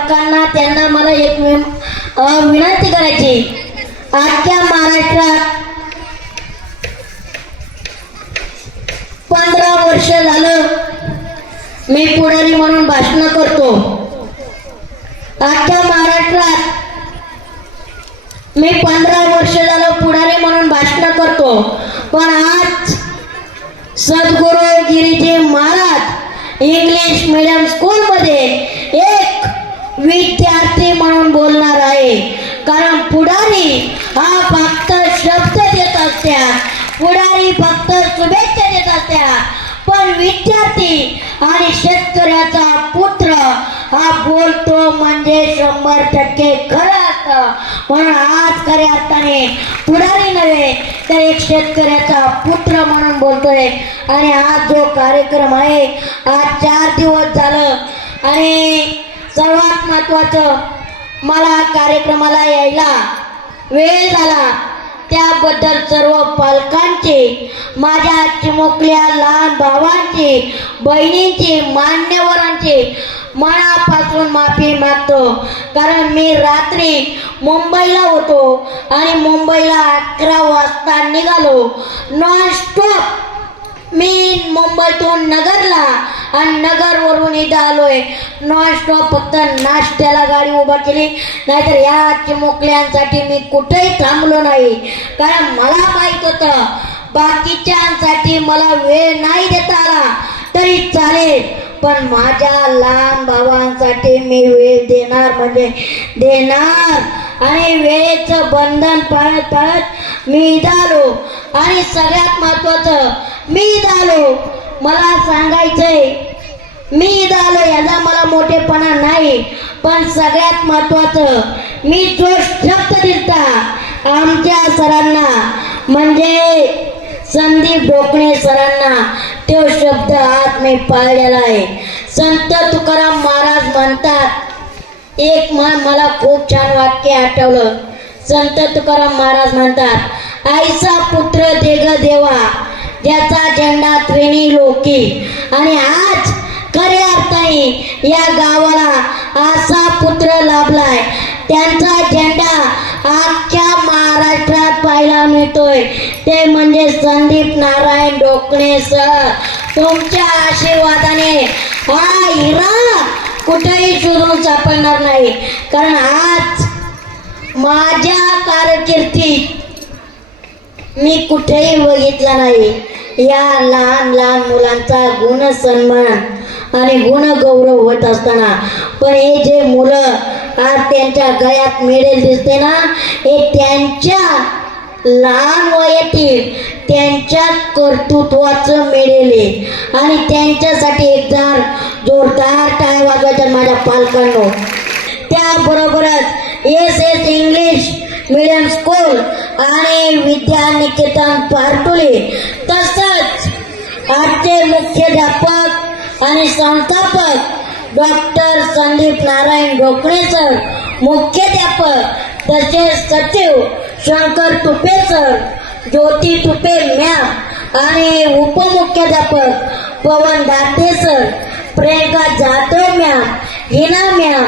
काकांना त्यांना मला एक विनंती करायची. आजच्या महाराष्ट्रात पंधरा वर्ष झालं मी पुढारी म्हणून भाषण करतो. आजच्या महाराष्ट्रात मी पंधरा वर्ष झालं पुढारी म्हणून भाषण करतो. पण आज सद्गुरू गिरीजी महाराज इंग्लिश मिडियम स्कूलमध्ये विद्यार्थी म्हणून बोलणार आहे. कारण पुढारी हा फक्त शब्द देत असत्या पुढारी फक्त शुभेच्छा देत असत्या पण विद्यार्थी आणि शेतकऱ्याचा पुत्र हा बोलतो म्हणजे शंभर टक्के खरं असतं. म्हणून आज खऱ्या अर्थाने पुढारी नव्हे तर एक शेतकऱ्याचा पुत्र म्हणून बोलतोय. आणि आज जो कार्यक्रम आहे आज चार दिवस झालं आणि सर्वात महत्वाचं मला कार्यक्रमाला यायला वेळ झाला. त्याबद्दल सर्व पालकांचे माझ्या चिमुकल्या लहान भावांचे बहिणींचे मान्यवरांचे मनापासून माफी मागतो. कारण मी रात्री मुंबईला होतो आणि मुंबईला अकरा वाजता निघालो. नॉन स्टॉप मी मुंबईतून नगरला आणि नगरवरून इथं आलोय. नॉन स्टॉप फक्त नाश्त्याला गाडी उभा केली. नाहीतर या चिमुकल्यांसाठी मी कुठेही थांबलो नाही. कारण मला माहीत होतं बाकीच्यांसाठी मला वेळ नाही देता आला. तरी चालेल पण माझ्या लहान भावांसाठी मी वेळ देणार म्हणजे देणार. आणि वेळेचं बंधन पाळत पाळत मी इथं आलो. आणि सगळ्यात महत्वाचं मी इथं आलो. मला सांगायचंय मी झालो याला याचा मला मोठेपणा नाही पण सगळ्यात महत्वाचं मी जो शब्द दिलता आमच्या सरांना. म्हणजे संदीप ढोकणे सरांना तो शब्द आज मी पाळलेला आहे. संत तुकाराम महाराज म्हणतात एक मन मला खूप छान वाक्य आठवलं. संत तुकाराम महाराज म्हणतात आईचा पुत्र देग देवा ज्याचा झेंडा त्रिणी लोकी. आणि आज खऱ्या अर्थाने या गावाला असा पुत्र लाभलाय. त्यांचा झेंडा अख्ख्या महाराष्ट्रात पाहायला मिळतोय. ते म्हणजे संदीप नारायण डोकणे सर. तुमच्या आशीर्वादाने हा हिरा कुठेही शोधून सापडणार नाही. कारण आज माझ्या कारकिर्दीत मी कुठेही बघितला नाही. या लहान लहान मुलांचा गुण सन्मान आणि गुण गौरव होत असताना. पण हे जे मुलं आज त्यांच्या गळ्यात मेडेल दिसते ना हे त्यांच्या लहान वयातील त्यांच्या कर्तृत्वाचं मिळेले आणि त्यांच्यासाठी एकदा जोरदार टाळ वाजवायच्या माझ्या पालकांनो. त्याबरोबरच S S English medium school आणि विद्या निकेतन पारटुली तसंच आजचे मुख्याध्यापक आणि संस्थापक डॉक्टर संदीप नारायण ढोकणे सर मुख्याध्यापक तसेच सचिव शंकर तुपे सर ज्योती तुपे मॅम आणि उपमुख्याध्यापक Pawan Date sir Priyanka Jadhav ma'am Hina ma'am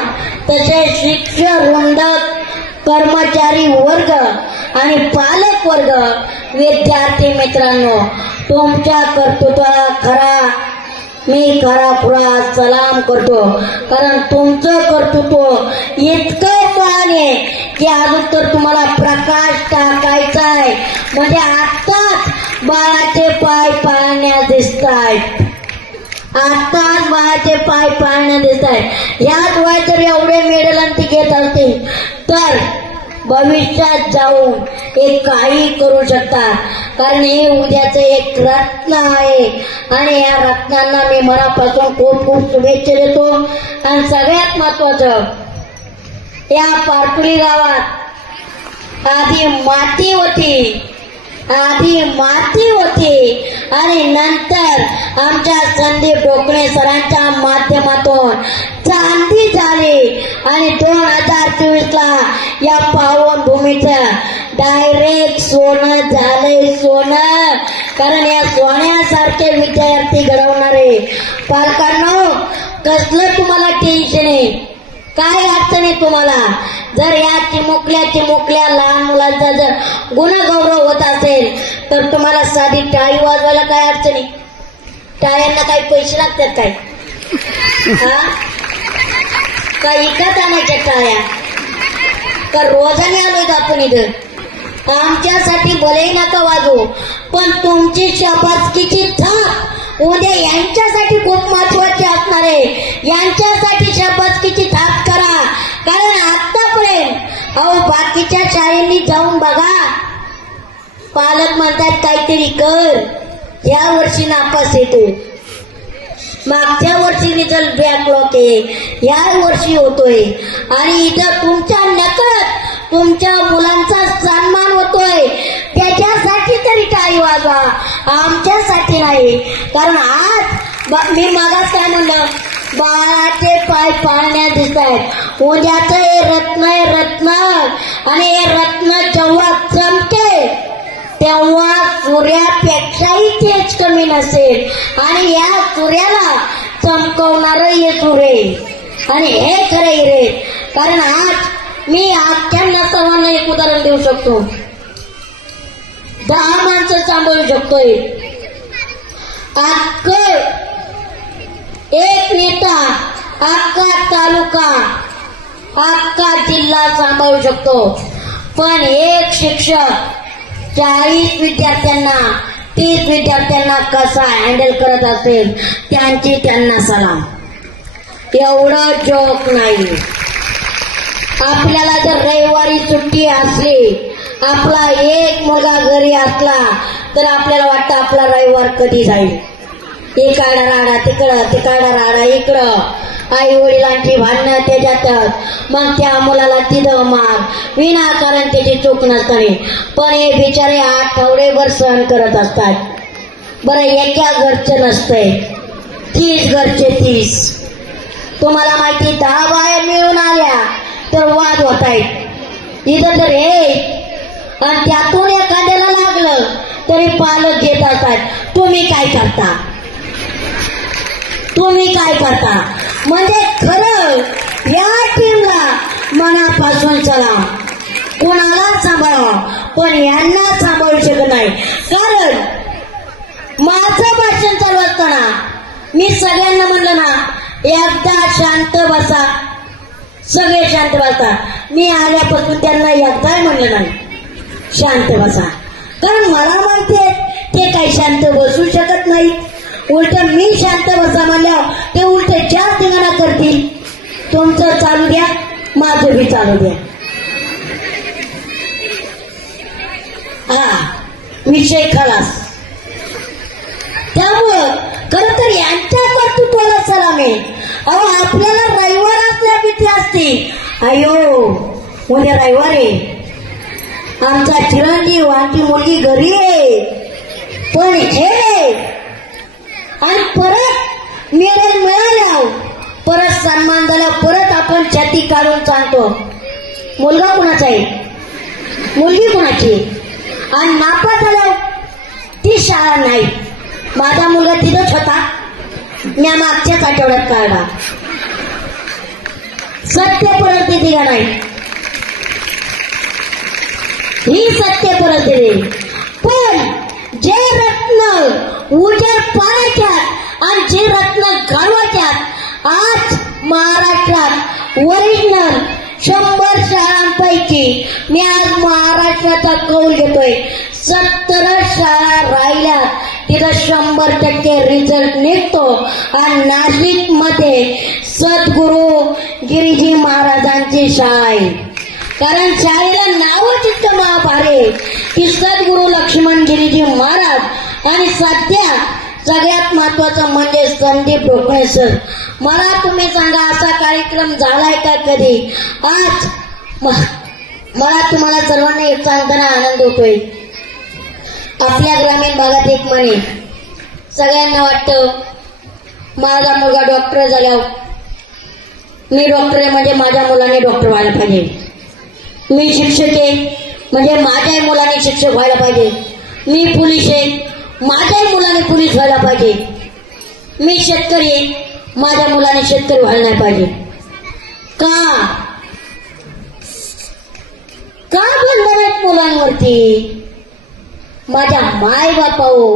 तसेच शिक्षक वृंद कर्मचारी वर्ग आणि पालक वर्ग विद्यार्थी मित्रांनो तुमच्या कर्तृत्वाला खरा मी खरा पुरा सलाम करतो. कारण तुमचं कर्तृत्व इतकं महान आहे की अजून तर तुम्हाला प्रकाश टाकायचा आहे म्हणजे आत्ताच बाळाचे पाय पाळण्यास दिसत आहेत आत्ताच बाळाचे पाय पाळण्यात दिसत आहे ह्याच वय जर एवढे मेडल आणि ती घेत असतील तर भविष्यात जाऊन हे काही करू शकतात. कारण हे उद्याचं एक रत्न आहे. आणि या रत्नांना मी मनापासून खूप खूप शुभेच्छा देतो. आणि सगळ्यात महत्वाचं या पारपुली गावात आधी माती होती. आधी माती होती. आणि नंतर आमच्या संदीप डोकणे सरांच्या माध्यमातून चांदी झाली. आणि दोन या पावन भूमीचा डायरेक्ट सोनं झालंय सोनं. कारण या सोन्यासारखे विद्यार्थी घडवणारे. पालकांनो कसलं तुम्हाला टेन्शन आहे? काय अडचण आहे तुम्हाला? जर या चिमुकल्या चिमुकल्या लहान मुलांचा जर गुणगौरव होत असेल तर तुम्हाला साधी टाळी वाजवायला काय अडचण आहे? टाळ्यांना काही पैसे लागतात काय? हा? का इकत आणायच्या टाळ्या? का रोजाने आलोय आपण इथं? आमच्यासाठी भले नका वाजू पण तुमची शाबासकीची थाप उद्या यांच्यासाठी खूप महत्वाची असणार आहे. यांच्यासाठी शाबासकीची थाप करा. कारण आतापर्यंत अहो बाकीच्या शाळेंनी जाऊन बघा. पालक म्हणतात काहीतरी कर. या वर्षी नापास येतो मागच्या वर्षी रिझल्ट बॅकलॉक आहे या वर्षी होतोय. आणि इथं तुमच्या नकळत तुमच्या मुलांचा सन्मान होतोय. त्याच्यासाठी तरी टाळी वाजवा. आमच्यासाठी नाही. कारण आज ब- मी मागास काय म्हणलं बाळाचे पाय पाळण्या दिसत आहेत. उद्याचं हे रत्न हे रत्न. आणि हे रत्न जेव्हा चमके तेव्हा सूर्यापेक्षाही तेज कमी नसेल. आणि या सूर्याला चमकवणार येतो रे आणि हे खरे रे. कारण आज मी आख्यांना सर्वांना एक उदाहरण देऊ शकतो. दहा माणसं सांभाळू शकतोय अख्ख एक नेता अख्खा तालुका अख्खा जिल्हा सांभाळू शकतो. पण एक शिक्षक चाळीस विद्यार्थ्यांना तीस विद्यार्थ्यांना कसा हँडल करत असेल त्यांची त्यांना सलाम. एवढं जोक नाही. आपल्याला जर रविवारी सुट्टी असली आपला एक मुलगा घरी असला तर आपल्याला वाटतं आपला रविवार कधी जाईल? इकडं राडा तिकडं तिकडं राडा इकडं. आई वडिलांची भांडणं त्याच्यातच मग त्या मुलाला तिथं मार. विनाकारण त्याची चूक नसताना. पण हे बिचारे आठवडेभर सहन करत असतात. बरं एका घरचं नसतंय तीस घरचे तीस. तुम्हाला माहिती दहा बाया मिळून आल्या तर वाद होत आहेत इथं तर हे. आणि त्यातून एखाद्याला लागलं तरी पालक घेत असतात. तुम्ही काय करता? तुम्ही काय करता? म्हणजे खरं या टीमला मनापासून चला. कोणाला सांभाळा पण यांना सांभाळू शकत नाही. कारण माझं भाषण चालू असताना मी सगळ्यांना म्हणलं ना एकदा शांत बसा. सगळे शांत बसा. मी आल्यापासून त्यांना एकदा म्हणलं नाही. शांत बसा. कारण मला माहितीये ते काही शांत बसू शकत नाहीत. उलट मी शांत बसा म्हणल्यावर ते उलट जास्त धिंगाणा करतील तुमचं चालू द्या माझं विचारू द्या हा विषय खलास. त्यामुळं खर तर यांच्या कर्तृत्वाला सलाम आहे अहो आपल्याला रविवार असल्या भीती असते. अयो उद्या रविवार आहे. आमचा चिरंजीव आमची मुलगी घरी आहे. पण हे आणि परत मेरे मुलगा कुणाचा आहे? मुलगी कुणाची आणि नापास झाल्यावर ती शाळा नाही. माझा मुलगा तिथंच होता. मी मागच्याच आठवड्यात काढला सत्य परिस्थिती का नाही? ही सत्य परिस्थिती पण जे रत्न उजर पाण्याच्यात आणि जे रत्न घालवाच्यात आज महाराष्ट्रात ओरिजिनल शंभर शाळांपैकी मी आज महाराष्ट्राचा कौल घेतोय. सत्तर शाळा राहिल्या. तिथं शंभर टक्के रिझल्ट निघतो. आणि नाशिकमध्ये सद्गुरू गिरीजी महाराजांची शाळा आहे. कारण शाळेला नावच इतकं महाभारे की सद्गुरु लक्ष्मण गिरीजी महाराज. आणि सध्या सगळ्यात महत्वाचं म्हणजे संदीप ढोकणे सर मला तुम्ही सांगा असा कार्यक्रम झालाय का कधी? आज म- मला तुम्हाला सर्वांना एक सांगताना आनंद होतोय. आपल्या ग्रामीण भागात एक म्हणे सगळ्यांना वाटतं माझा मुलगा डॉक्टर झाल्यावर मी डॉक्टर आहे म्हणजे माझ्या मुलाने डॉक्टर व्हायला पाहिजे. मी शिक्षक आहे म्हणजे माझ्याही मुलाने शिक्षक व्हायला पाहिजे. मी पोलीस आहे. माझ्याही मुलाने पोलीस व्हायला पाहिजे. मी शेतकरी माझ्या मुलाने शेतकरी व्हायला नाही पाहिजे. का? का बंधन आहेत मुलांवरती? माझ्या माय बापाओ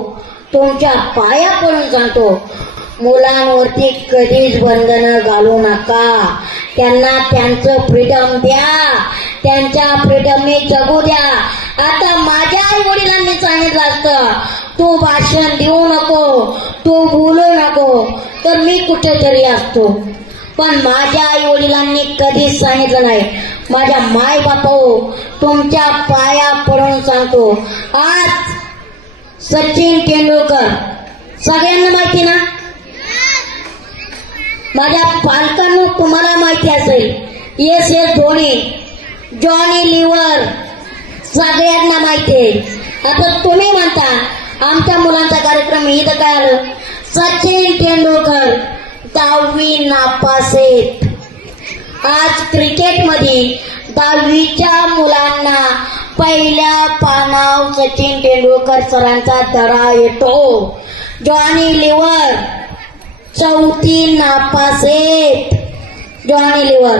तुमच्या पाया पडून सांगतो. मुलांवरती कधीच बंधनं घालू नका. त्यांना त्यांचं फ्रीडम द्या. त्यांच्या फ्रीडमने जगू द्या. आता माझ्या आई वडिलांनी सांगितलं असतं तू भाषण देऊ नको तू बोलू नको तर मी कुठेतरी असतो. पण माझ्या आई वडिलांनी कधीच सांगितलं नाही. माझ्या माय बापाओ तुमच्या पाया पडून सांगतो. आज सचिन तेंडुलकर सगळ्यांना माहिती ना? माझ्या पालकांना तुम्हाला माहिती असेल. एस एस धोनी जॉनी लिव्हर सगळ्यांना माहिती आहे. आता तुम्ही म्हणता आमच्या मुलांचा कार्यक्रम इथं काय आलं? सचिन तेंडुलकर दहावी नापास आहेत. आज क्रिकेटमध्ये दहावीच्या मुलांना पहिल्या पानाव सचिन तेंडुलकर सरांचा धडा येतो. जॉनी लिव्हर चौथी नापास आहेत. जॉनी लिव्हर.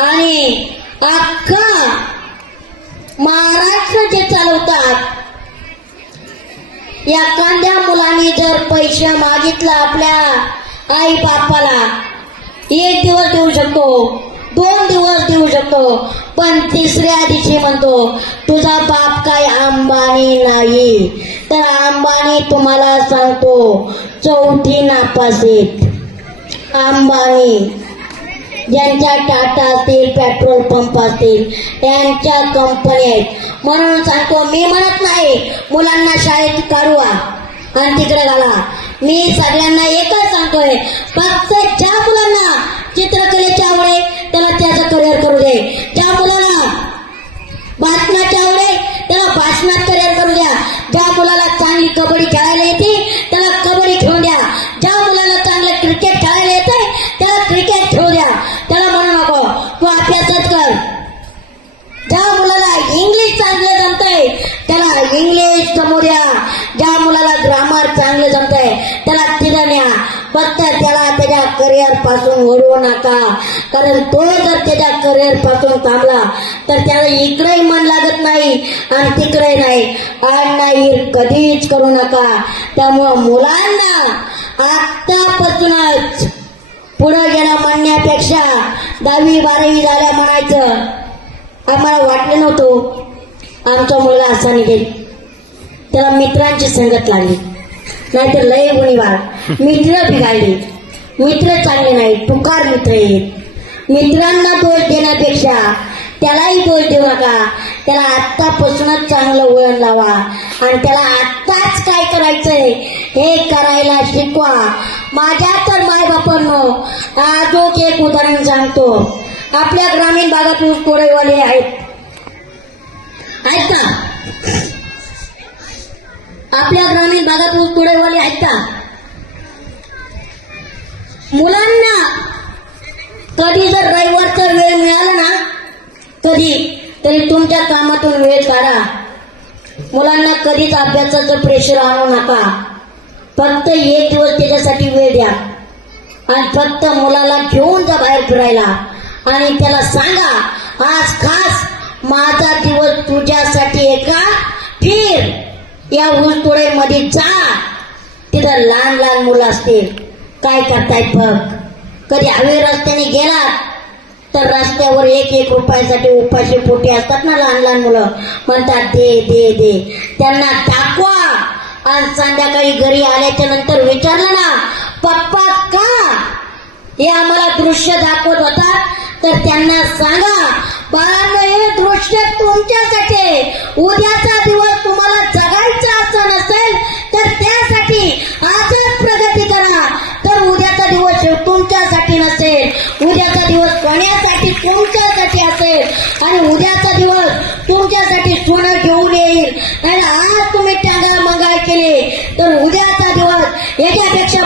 आणि अख्खा महाराष्ट्र जे चालवतात एखाद्या मुलाने जर पैसे मागितला आपल्या आई बापाला एक दिवस देऊ शकतो दोन दिवस देऊ शकतो पण तिसऱ्या दिवशी म्हणतो तुझा बाप काय अंबानी नाही. तर अंबानी तुम्हाला सांगतो चौथी नापास अंबानी. ज्यांच्या टाटा असतील पेट्रोल पंप असतील त्यांच्या कंपन्या आहेत म्हणून सांगतो मी म्हणत नाही मुलांना शाळेत काढवा आणि तिकडे घाला. मी सगळ्यांना एकच सांगतोय फक्त ज्या मुलांना चित्रकलेची आवड आहे त्याला त्याचं करिअर करू दे. ज्या मुलांना भाषणाची आवड आहे त्याला करिअरपासून वळवू नका कारण तो जर त्याच्या करिअरपासून थांबला तर त्याला इकडेही मन लागत नाही आणि तिकडे नाही. आड नाही कधीच करू नका. त्यामुळं मुलांना आत्तापासूनच पुढे गेलं म्हणण्यापेक्षा दहावी बारावी झाल्या म्हणायचं. आम्हाला वाटलं नव्हतं. आमचा मुलगा असा निघेल. त्याला मित्रांची संगत लागली. नाहीतर लय गुणीवार. मित्र बिघाडली. मित्र चांगले नाहीत तुकार मित्र आहेत. मित्रांना दोष देण्यापेक्षा त्यालाही दोष देऊ नका. त्याला आत्तापासूनच चांगलं वळण लावा. आणि त्याला आत्ताच काय करायचंय हे करायला शिकवा. माझ्या तर मायबापांनो आजोक एक उदाहरण सांगतो. आपल्या ग्रामीण भागात ऊस कोळेवाले आहेत. आहेत का? आपल्या ग्रामीण भागात ऊस कोळेवाले आहेत का? मुलांना कधी जर रविवारचा वेळ मिळाला ना कधी तरी तुमच्या कामातून वेळ काढा. मुलांना कधीच अभ्यासाचं प्रेशर आणू नका. फक्त एक दिवस त्याच्यासाठी वेळ द्या. आणि फक्त मुलाला घेऊन जा बाहेर फिरायला. आणि त्याला सांगा आज खास माझा दिवस तुझ्यासाठी एका फिर या ऊसतोड्यामध्ये जा. तिथं लहान लहान मुलं असतील. काय करतायत बघ कधी हवे रस्त्याने गेलात तर रस्त्यावर एक एक रुपयासाठी उपाशी पोटी असतात ना लहान लहान मुलं. म्हणतात दे दे दे. त्यांना दाखवा. आज संध्याकाळी घरी आल्याच्यानंतर विचारलं ना पप्पा का? हे आम्हाला दृश्य दाखवत होता. तर त्यांना सांगा बाळांनो हे दृश्य तुमच्यासाठी उद्याचा दिवस तुम्हाला आणि आज तुम्ही टांगा मंगाळ केले तर उद्याचा दिवस याच्यापेक्षा